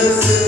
Jesus.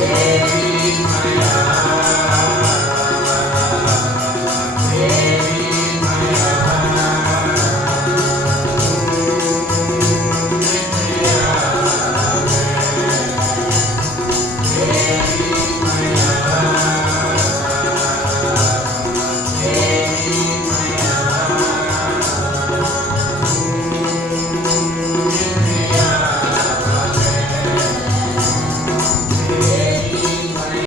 Yeah.